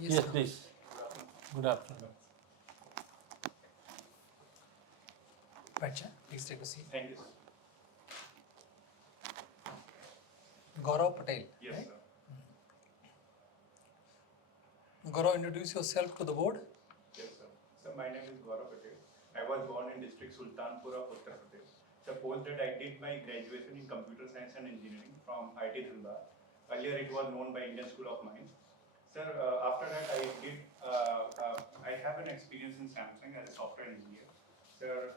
Yes, please. Good afternoon. Bacha, please take a seat. Thank you, sir. Gaurav Patel. Yes, right? sir. Gaurav, introduce yourself to the board. Yes, sir. So my name is Gaurav Patel. I was born in district Sultanpura, Uttar Pradesh. Suppose that I did my graduation in computer science and engineering from IIT Dhanbad. Earlier it was known by Indian School of Mines. Sir, after that I have an experience in Samsung as a software engineer. Sir,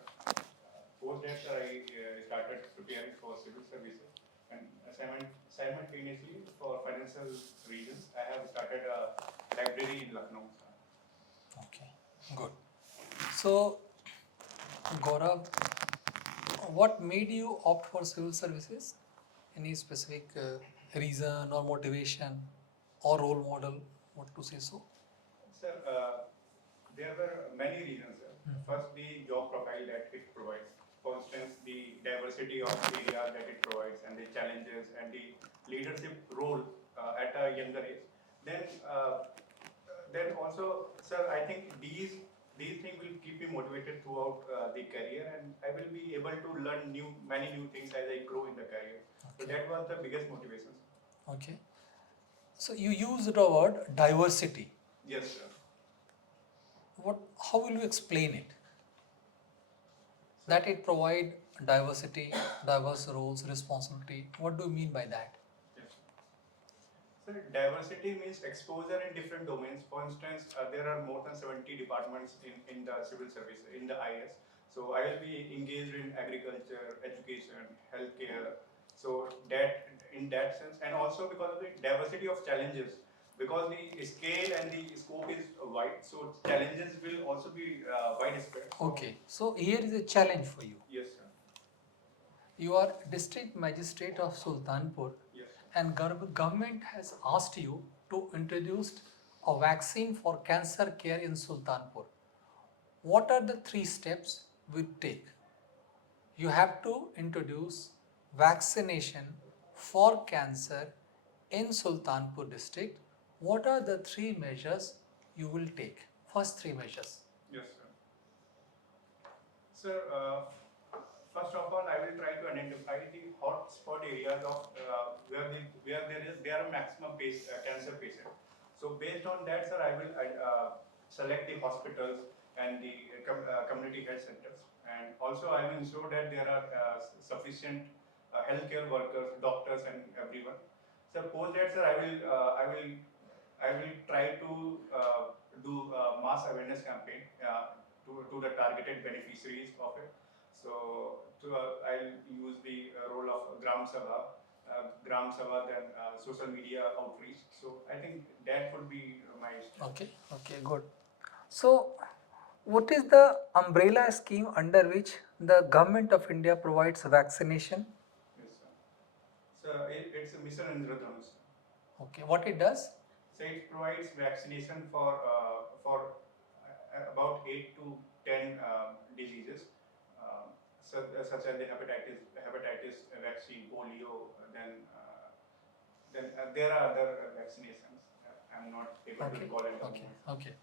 post that sir, I started preparing for civil services and simultaneously for financial reasons I have started a library in Lucknow. Sir. Okay, good. So, Gaurav, what made you opt for civil services? Any specific reason or motivation or role model? What to say so? Sir, there were many reasons. Sir. First, the job profile that it provides. For instance, the diversity of area that it provides, and the challenges and the leadership role at a younger age. Then, then also, sir, I think these things will keep me motivated throughout the career, and I will be able to learn many new things as I grow in the career. So Okay. that was the biggest motivation. Sir. Okay. So you used the word diversity. Yes, sir. How will you explain it? That it provide diversity, diverse roles, responsibility. What do you mean by that? Yes. So diversity means exposure in different domains. For instance, there are more than 70 departments in the civil service, in the IS. So I will be engaged in agriculture, education, healthcare. So that in that sense, and also because of the diversity of challenges, because the scale and the scope is wide, so challenges will also be widespread. So, Okay, so here is a challenge for you. yes, sir. You are district magistrate of Sultanpur, Yes, sir. and government has asked you to introduce a vaccine for cancer care in Sultanpur. What are the 3 steps we take? You have to introduce vaccination for cancer in Sultanpur district. What are the 3 measures you will take? First 3 measures. Yes, sir. Sir, first of all, I will try to identify the hotspot areas of where there are maximum cancer patients. So based on that, sir, I will select the hospitals and the community health centers, and also I will ensure that there are sufficient healthcare workers, doctors, and everyone. So post that, sir, I will try to do a mass awareness campaign to the targeted beneficiaries of it. So I'll use the role of Gram Sabha, then social media outreach. So I think that would be my strategy. Okay, good. So, what is the umbrella scheme under which the government of India provides vaccination? Yes, sir. So it's a mission Indradhanush. Okay, what it does? So it provides vaccination for about 8 to 10 diseases, such as the hepatitis vaccine, polio. Then there are other vaccinations. I'm not able to recall it. Okay.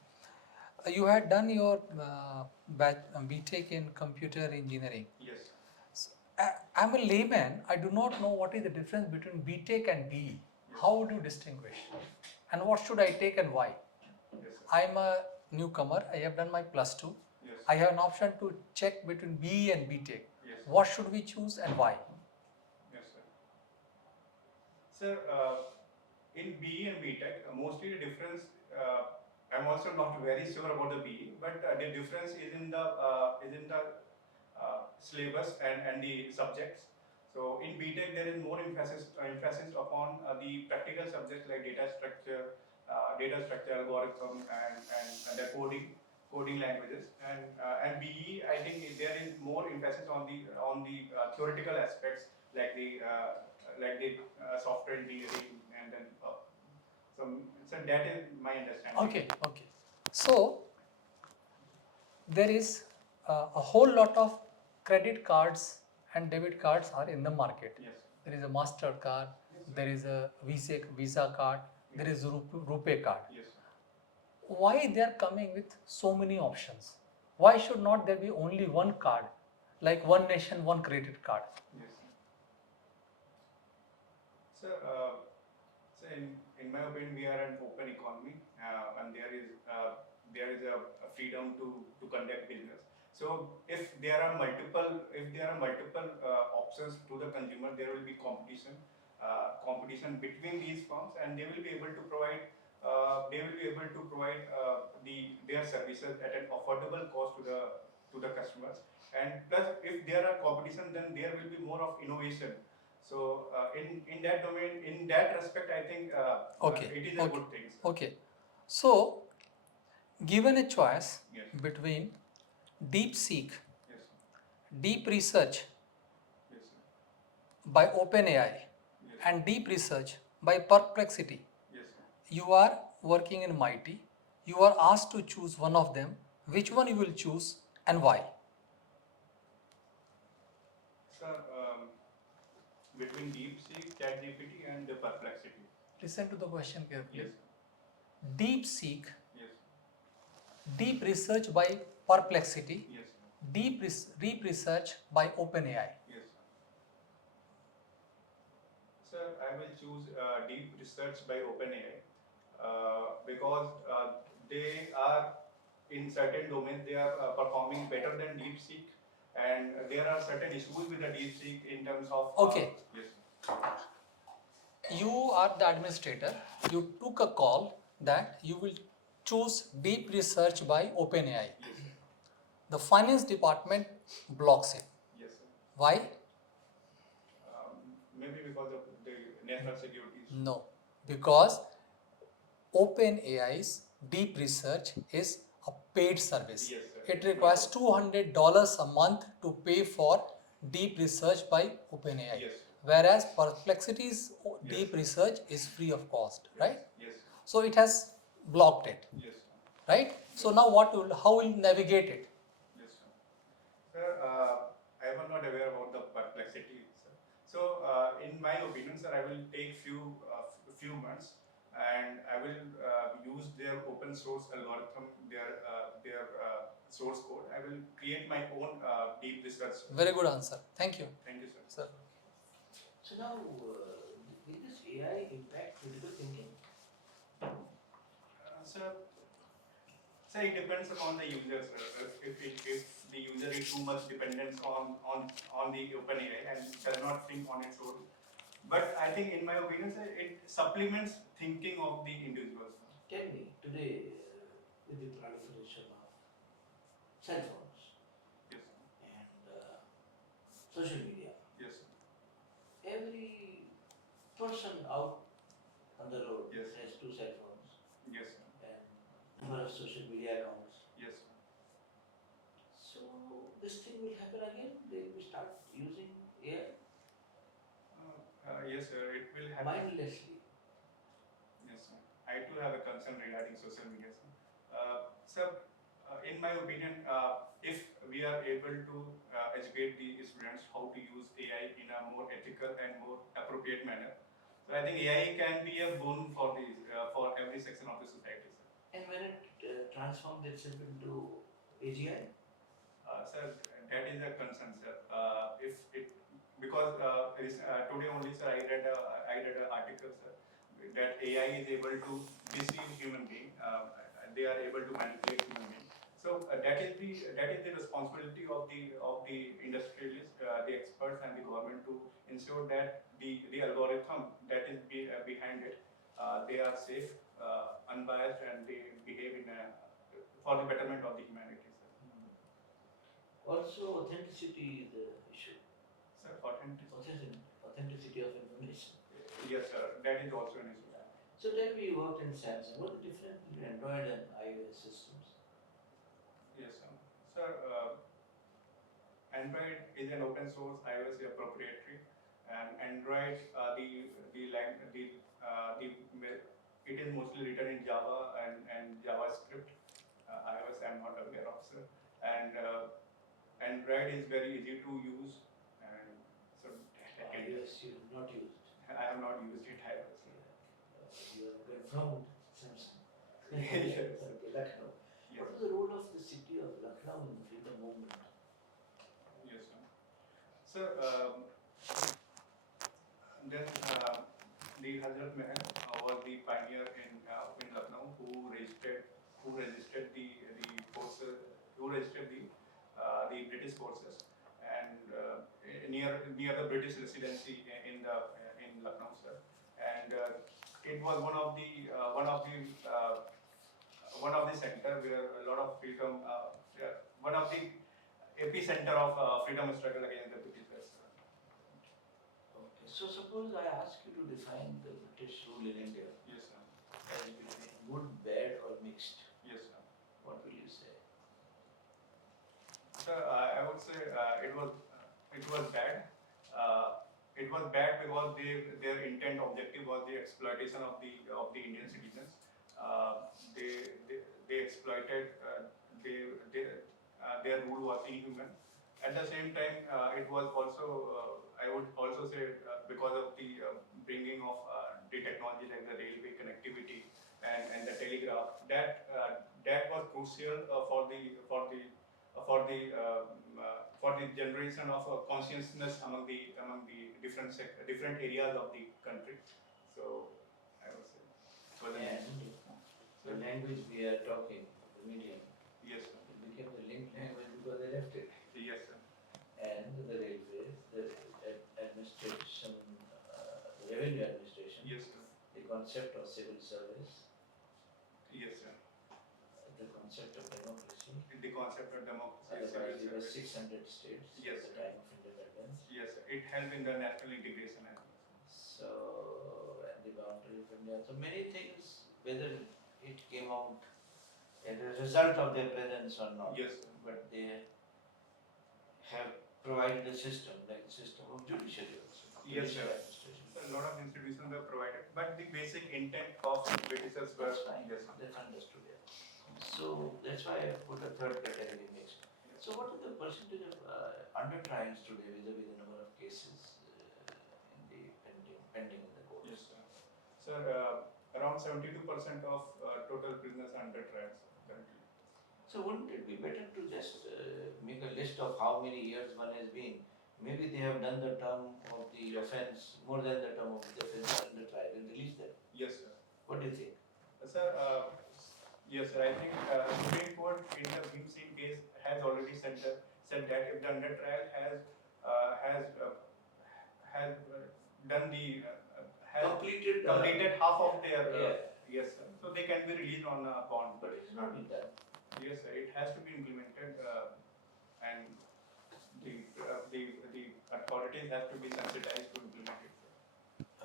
You had done your BTech in computer engineering. Yes. I'm a layman. I do not know what is the difference between BTech and BE. Yes. How would you distinguish? And what should I take and why? Yes, sir. I'm a newcomer. I have done my +2. Yes. I have an option to check between BE and BTech. Yes. What should we choose and why? Yes, sir. Sir, in BE and BTech, mostly the difference. I'm also not very sure about the BE, but the difference is in the syllabus and the subjects. So in BTech, there is more emphasis upon the practical subjects like data structure, algorithm, and the coding languages. And BE, I think there is more emphasis on the theoretical aspects like the software engineering and then so that is my understanding. Okay. So there is a whole lot of credit cards and debit cards are in the market. Yes. There is a MasterCard, there is a Visa card, there is a RuPay card. Yes. why they are coming with so many options? Why should not there be only one card, like one nation, one credit card? Yes. Sir, so in my opinion, we are an open economy, and there is a freedom to conduct business. So if there are multiple options to the consumer, there will be competition between these firms, and they will be able to provide their services at an affordable cost to the customers. And plus, if there are competition, then there will be more of innovation. So in that domain, in that respect, I think Okay, it is a okay, good thing. Sir. okay. So, given a choice Yes. between DeepSeek, Yes. deep research Yes. Sir. by OpenAI, Yes. and deep research by Perplexity, Yes. Sir. you are working in MIT. You are asked to choose one of them. Which one you will choose and why? Sir, between DeepSeek, ChatGPT, and the Perplexity. Listen to the question carefully. Yes. DeepSeek, Yes. deep research by Perplexity, Yes. deep research by OpenAI. Yes. Sir, I will choose deep research by OpenAI because they are in certain domains they are performing better than DeepSeek, and there are certain issues with the DeepSeek in terms of. Okay. Yes. You are the administrator. You took a call that you will choose deep research by OpenAI. Yes. Sir. The finance department blocks it. Yes. Sir. Why? Maybe because of the national security. No, because OpenAI's deep research is a paid service. Yes, sir. It requires $200 a month to pay for deep research by OpenAI. Yes. Whereas Perplexity's deep Yes. research is free of cost, right? Yes. So it has blocked it, Yes. right? So now how will you navigate it? Yes, sir. Sir, I was not aware about the Perplexity, sir. So, in my opinion, sir, I will take few months, and I will use their open source algorithm, their source code. I will create my own deep research. Very good answer. Thank you, Thank you, sir. sir. So now, will this AI impact critical thinking? Sir, it depends upon the user, sir. If the user is too much dependent on the OpenAI and does not think on its own. But I think, in my opinion, sir, it supplements thinking of the individual. Tell me, today, with the proliferation of cell phones Yes. and social media, Yes. every person out on the road Yes. has 2 cell phones Yes. and number of social media accounts. Yes. So this thing will happen again. They will start using AI Yes, sir. It will happen. mindlessly. Yes, sir. I too have a concern regarding social media, sir. Sir, in my opinion, if we are able to educate the students how to use AI in a more ethical and more appropriate manner, so I think AI can be a boon for every section of the society, sir. And when it transforms itself into AGI, Sir, that is a concern, sir. If it because today only, sir, I read an article, sir, that AI is able to deceive human being. They are able to manipulate human being. So that is the responsibility of the industrialists, the experts, and the government to ensure that the algorithm that is behind it, they are safe, unbiased, and they behave for the betterment of the humanity. also authenticity is the issue. Sir, Authenticity of information. Yes, sir. That is also an issue. So tell me, you worked in Samsung. What is the difference between Android and iOS systems? Yes, sir. Sir, Android is an open source, iOS is a proprietary, and Android, it is mostly written in Java and JavaScript. iOS I am not aware of, sir. And Android is very easy to use, and so iOS you have not used. I have not used it either. Sir. You have confirmed Samsung. Yes. Okay. Sir, then the Hazrat Mahal was the pioneer in Lucknow who registered the forces, who registered the British forces, and near the British residency in Lucknow, sir. And it was one of the center where a lot of freedom, one of the epicenter of freedom struggle against the Britishers. Okay, so suppose I ask you to define the British rule in India Yes, sir. as between good, bad or mixed. Yes, sir. What will you say? Sir, I would say it was bad. It was bad because their intent objective was the exploitation of the Indian citizens. They exploited. Their rule was inhuman. At the same time, it was also I would also say because of the bringing of the technology like the railway connectivity and the telegraph that was crucial for the generation of consciousness among the different areas of the country. So I would say. So the And the language we are talking, the medium, yes, sir. it became the linked language because they left it. Yes, sir. And the railways, the administration, the revenue administration, Yes, sir. the concept of civil service, Yes, sir. the concept of democracy. The concept of democracy. Otherwise, there were service. 600 states Yes, at the sir. time of independence. Yes, sir. It helped in the national integration as well. So, and the boundary of India. So many things, whether it came out as a result of their presence or not. Yes, sir. But they have provided a system, like the system of judiciary also. Yes, judicial sir. administration. A lot of institutions were provided, but the basic intent of Britishers were That's fine, yes, sir. that's understood. Yeah. So that's why I put a third category mixed. So what is the percentage of under trials today vis-a-vis the number of cases in the pending in the courts? Yes, sir. Sir, around 72% of total prisoners are under trial currently. So wouldn't it be better to just make a list of how many years one has been? Maybe they have done the term of the offence more than the term of the offence under trial and release them. Yes, sir. What do you think? Sir, yes, sir. I think Supreme Court in the Bhim Singh case has already said that if the under trial has done the has Completed. completed half of their Yeah. yes, sir. So they can be released on bond. But it has not been done. Yes, sir. It has to be implemented, and the authorities have to be sensitized to implement it. Sir.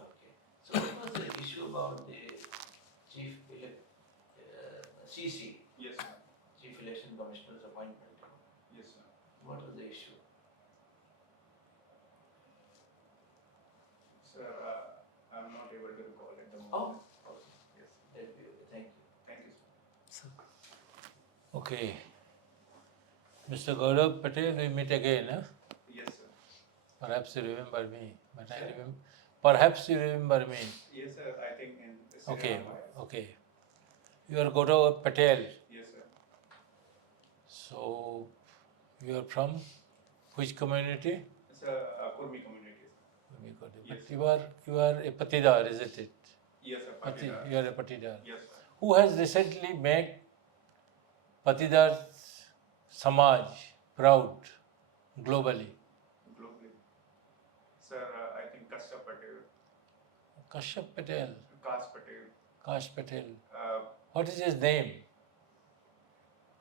Okay. So what was the issue about the CC, Yes, sir. Chief Election Commissioner's appointment? Yes, sir. What was the issue? Sir, I'm not able to recall at the moment. Oh. Yes. That'll be okay. Thank you. Thank you, sir. Okay. Mr. Gaurav Patel, we meet again, huh? Yes, sir. Perhaps you remember me, but I remember. Perhaps you remember me. Yes, sir. I think in this Okay, area, okay. You are Gaurav Patel. yes, sir. So, you are from which community? It's a Kurmi community. Sir. But you are a Patidar, isn't it? Yes, sir. Pati, Patidar. you are a Patidar. Yes, sir. Who has recently made Patidar Samaj proud globally? Globally. Sir, I think Kashyap Patel, Kashyap Patel, Kash Patel. Kash Patel. Uh, What is his name?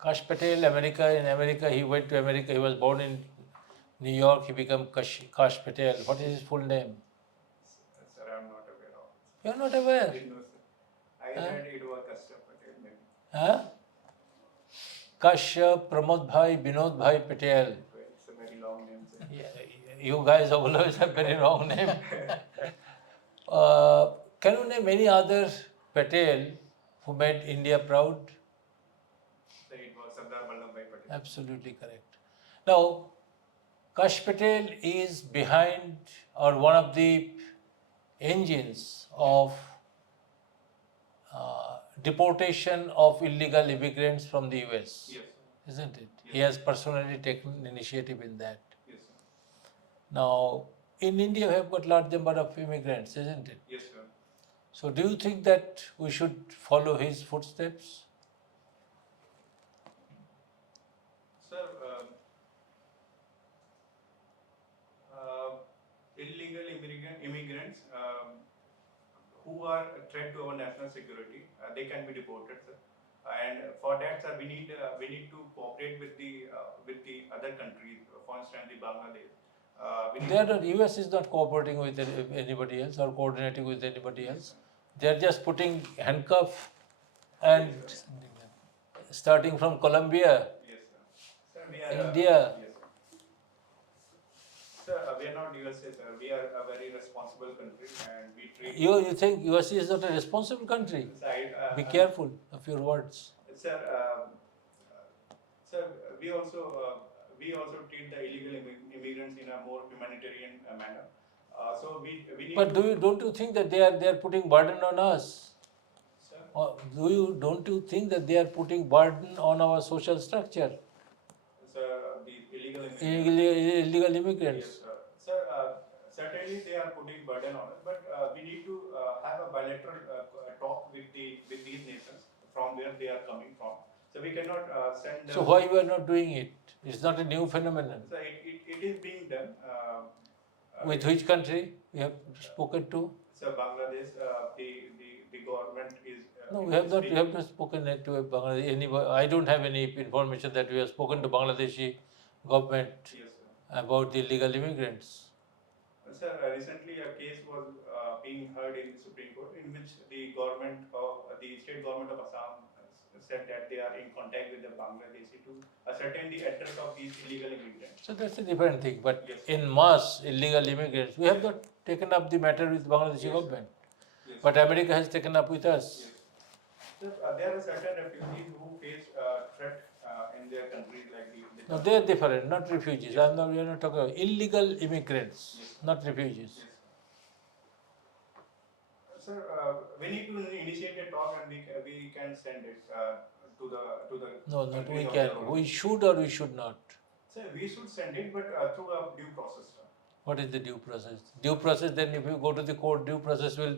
Kash Patel, America. In America, he went to America. He was born in New York. He became Kash Patel. What is his full name? sir, I'm not aware of it. You are not aware. No, sir. I Huh? heard it was Kashyap Patel, maybe. Huh? Kashyap, Pramod Bhai, Binod Bhai Patel. It's a very long name, sir. Yeah, you guys always have very wrong name. Can you name any other Patel who made India proud? So it was Sardar Vallabhbhai Patel. Absolutely correct. Now, Kash Patel is behind or one of the engines of deportation of illegal immigrants from the US, Yes, sir. isn't it? Yes. He has personally taken initiative in that. Yes, sir. Now, in India, we have got large number of immigrants, isn't it? Yes, sir. So, do you think that we should follow his footsteps? Sir, illegal immigrants who are a threat to our national security, they can be deported, sir. And for that, sir, we need to cooperate with the other countries, for instance, the Bangladesh. We need They are not, US is not cooperating with anybody else or coordinating with anybody else. They are just putting handcuff and starting from Colombia, Yes, sir. Sir, we are India. yes, sir. Sir, we are not USA, sir. We are a very responsible country, and we treat. You think US is not a responsible country? Side, Be careful of your words. Sir, sir, we also treat the illegal immigrants in a more humanitarian manner. So we need. But don't you think that they are putting burden on us? Sir, Or don't you think that they are putting burden on our social structure? sir, the illegal immigrants. Illegal immigrants. Yes, sir. Sir, certainly they are putting burden on us, but we need to have a bilateral talk with these nations from where they are coming from. So we cannot send them. So why you are not doing it? It's not a new phenomenon. So it is being done. With which country you have spoken to? So Bangladesh, the government is. No, we have not spoken to a Bangladesh. I don't have any information that we have spoken to Bangladeshi government Yes, sir. about the illegal immigrants. Sir, recently a case was being heard in the Supreme Court in which the government of the state government of Assam said that they are in contact with the Bangladeshi to ascertain the address of these illegal immigrants. So that's a different thing. But Yes. in mass illegal immigrants, we have not taken up the matter with Bangladeshi Yes. government. Yes. But America has taken up with us. Yes. Sir, there are certain refugees who face threat in their countries like the No, they are different, not refugees. We are not talking about illegal immigrants, Yes. not refugees. Yes. Sir, we need to initiate a talk and we can send it to the. No, not countries we of can. their origin. We should or we should not. Sir, we should send it, but through a due process, sir. What is the due process? Due process, then if you go to the court, due process will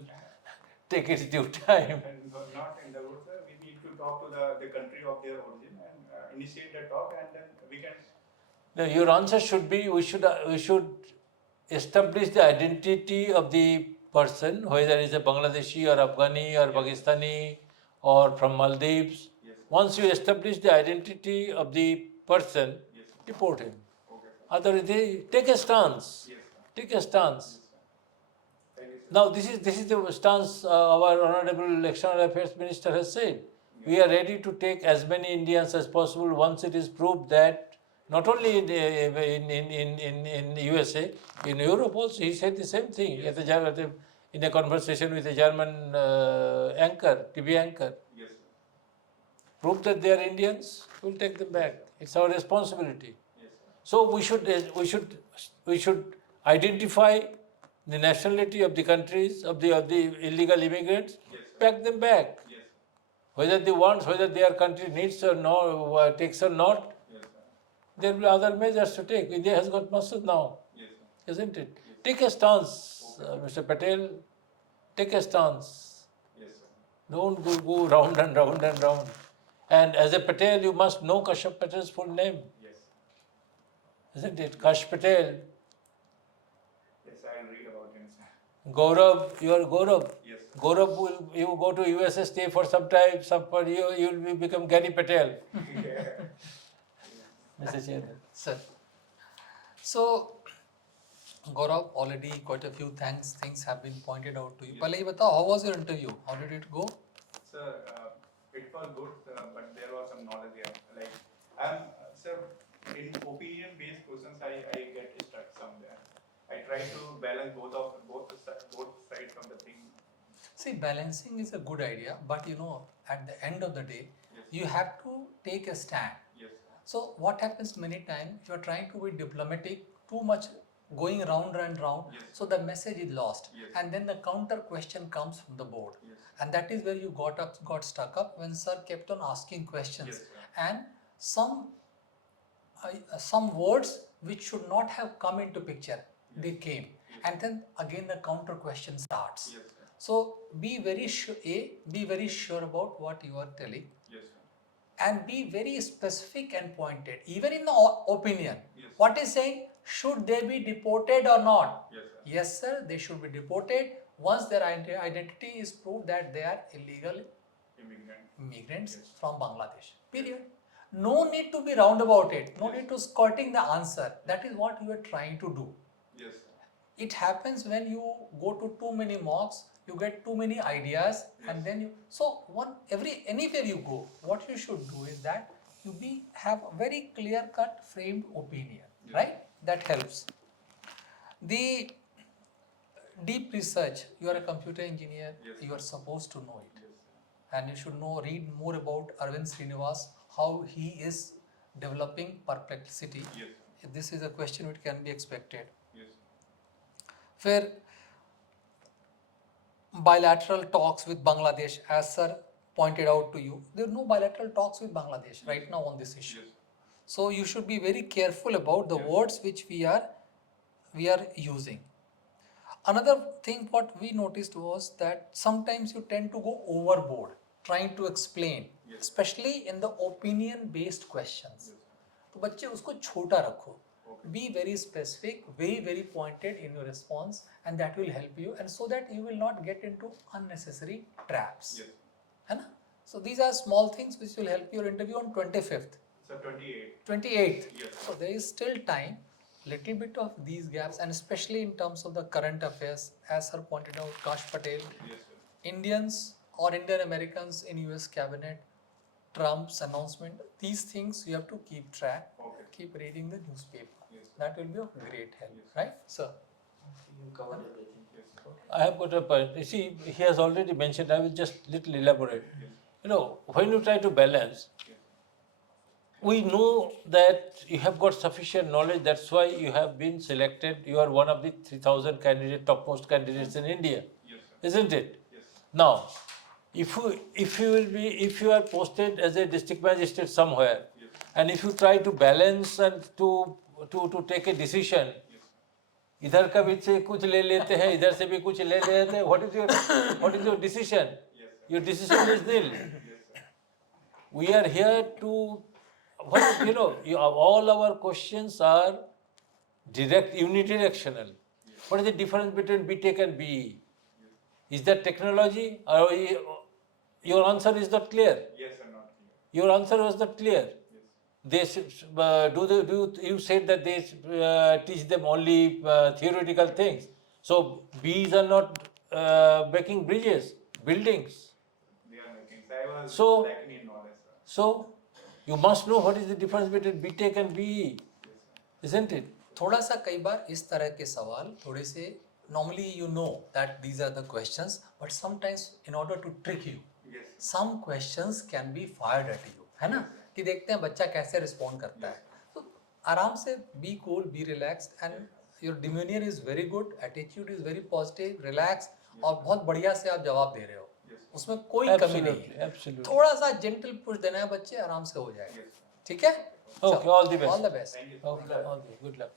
take its due time. And not in the road, sir. We need to talk to the country of their origin and initiate the talk, and then we can. No, your answer should be we should establish the identity of the person, whether it's a Bangladeshi or Afghani or Pakistani or from Maldives. Yes. Once you establish the identity of the person, Yes. Sir. deport him. Okay, sir. Otherwise, take a stance. Yes, sir. Take a stance. Yes, sir. Thank you, sir. Now, this is the stance our Honorable External Affairs Minister has said. We are ready to take as many Indians as possible once it is proved that not only in USA, in Europe also, he said the same thing in a conversation with a German anchor, TV anchor. Yes, sir. Prove that they are Indians, we'll take them back. It's our responsibility. Yes, sir. So we should identify the nationality of the countries of the illegal immigrants, Yes, sir. pack them back. Yes, sir. Whether their country needs or not, takes or not, Yes, sir. there will be other measures to take. India has got muscle now, Yes, sir. isn't it? Take a stance, Mr. Patel. Take a stance. Yes, sir. Don't go round and round and round. And as a Patel, you must know Kashyap Patel's full name, Yes. isn't it? Kash Patel. Yes, I will read about him, sir. Gaurav, you are Gaurav. Yes. Gaurav will you go to USA, stay for some time, you will become Gary Patel, Yeah. Mr. Chairman. Sir. So, Gaurav, already quite a few things have been pointed out to you. पहले ये बताओ, how was your interview? How did it go? Sir, it was good, but there was some knowledge here. Like, sir, in opinion-based questions, I get stuck somewhere. I try to balance both sides of the thing. See, balancing is a good idea, but you know, at the end of the day, Yes. you have to take a stand. Yes. So what happens many times, you are trying to be diplomatic, too much going round and round, Yes. so the message is lost. Yes. And then the counter question comes from the board. Yes. And that is where you got stuck up when sir kept on asking questions. Yes, sir. And some words which should not have come into picture. they came, and then again the counter question starts. Yes, sir. So be very sure. Be very sure about what you are telling, Yes, sir. and be very specific and pointed. Even in the opinion, Yes. what is saying? Should they be deported or not? Yes, sir. Yes, sir. They should be deported once their identity is proved that they are illegal Immigrant. migrants Yes. from Bangladesh. Period. No need to be round about it. No need to skirting the answer. That is what you are trying to do. Yes, sir. It happens when you go to too many mocks, you get too many ideas, and then you. So anywhere you go, what you should do is that you have a very clear cut framed opinion, Yes. right? That helps. The deep research. You are a computer engineer. Yes. You are supposed to know it. Yes, sir. And you should read more about Arvind Srinivas, how he is developing Perplexity. Yes, sir. This is a question which can be expected. Yes, sir. Where bilateral talks with Bangladesh, as sir pointed out to you, there are no bilateral talks with Bangladesh right now on this issue. Yes, sir. So you should be very careful about the Yes. words which we are using. Another thing what we noticed was that sometimes you tend to go overboard trying to explain, Yes. especially in the opinion based questions. Yes, sir. तो बच्चे उसको छोटा रखो. Okay. Be very specific, very pointed in your response, and that will help you, and so that you will not get into unnecessary traps. Yes, है ना? So these are small things which will help your interview on 25th. sir. 28. 28th. Yes. So there is still time, little bit of these gaps, and especially in terms of the current affairs, as sir pointed out, Kash Patel, Yes, sir. Indians or Indian Americans in US cabinet, Trump's announcement, these things you have to keep track, Okay. keep reading the newspaper. Yes, sir. That will be of great help, Yes. right, sir? You covered everything. Yes, sir. I have got a point. You see, he has already mentioned, I will just little elaborate. Yes. You know, when you try to balance, Yes. we know that you have got sufficient knowledge, that's why you have been selected. You are one of the 3,000 topmost candidates in India, Yes, sir. isn't it? Yes. Now, if you are posted as a district magistrate somewhere, Yes. and if you try to balance and to take a decision, Yes. इधर का भी से कुछ ले लेते हैं, इधर से भी कुछ ले लेते हैं. What is your decision? Yes, sir. Your decision is nil. Yes, sir. We are here to, all our questions are direct, unidirectional. What is the difference between BTech and BE? Is that technology? Or your answer is not clear. Yes, sir. Not clear. Your answer was not clear. Yes. You said that they teach them only theoretical things. So bees are not making bridges, buildings. They are making. So I was So- lacking in knowledge, sir. So you must know what is the difference between BTech and BE, Yes, sir. isn't it? थोड़ा सा कई बार इस तरह के सवाल थोड़े से normally you know that these are the questions, but sometimes in order to trick you, Yes. some questions can be fired at you, है ना? कि देखते हैं बच्चा कैसे रिस्पॉन्ड करता है. तो आराम से be cool, be relaxed, and your demeanor is very good, attitude is very positive, relax, और बहुत बढ़िया से आप जवाब दे रहे हो. Yes. उसमें कोई कमी नहीं Absolutely, है. absolutely. थोड़ा सा gentle push देना है बच्चे, आराम से हो जाएगा. Yes, sir. ठीक है? Okay, all the best. All the best. Thank you, sir. Okay, all the good luck.